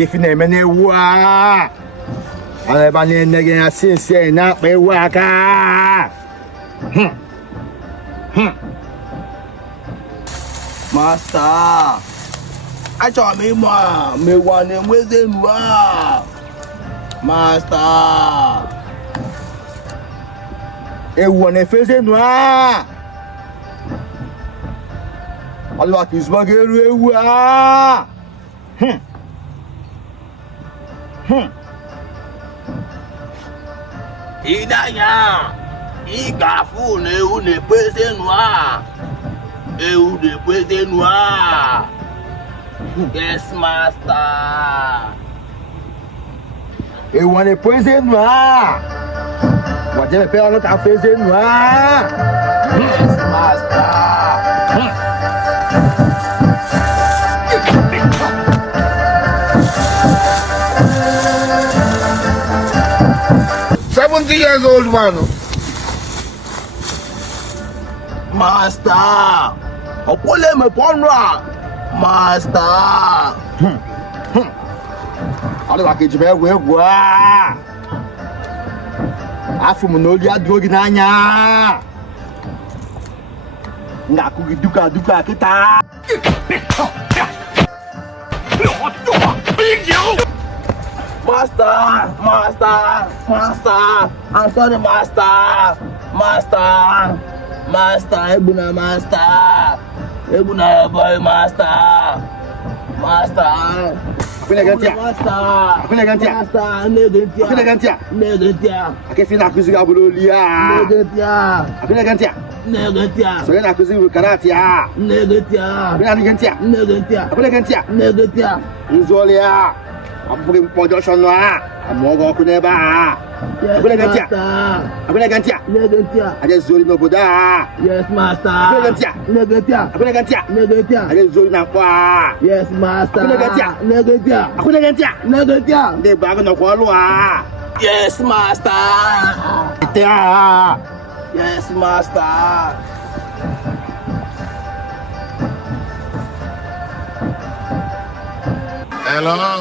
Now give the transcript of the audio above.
define mene wa. Ale ba ne nege ya sinse na pe wa ka. Master. Acho me ma, me wane mweze nwa. Master. Ewu ne feze noa. Alwa kisma geru ewu a. Idanya. Iga fu ne ewu ne pese noa. Ewu ne pese noa. Yes, master. Ewu ne peze noa. Waje me pe alo ta feze noa. Yes, master. 70 years old man. Master. Opole me ponra. Master. Alwa ke jibe ewu ewu a. Afu mu no dia drogi n'anya. Nga ku duka kita. Master. I'm sorry, master. Master, Ebuna master. Ebuna boy master. Akune gantia. Negentia. Akefina kuzi abulolia. Akune gantia. So yana kuzi karatia. Akune gantia. Nzolia. Abuge production wa. Amogo kuneba. Akune gantia. Aje zori no boda. Yes, master. Akune gantia. Aje zori na kwa. Yes, master. Akune gantia. De bago no kwa lwa. Yes, master. Tea. Yes, master. Hello.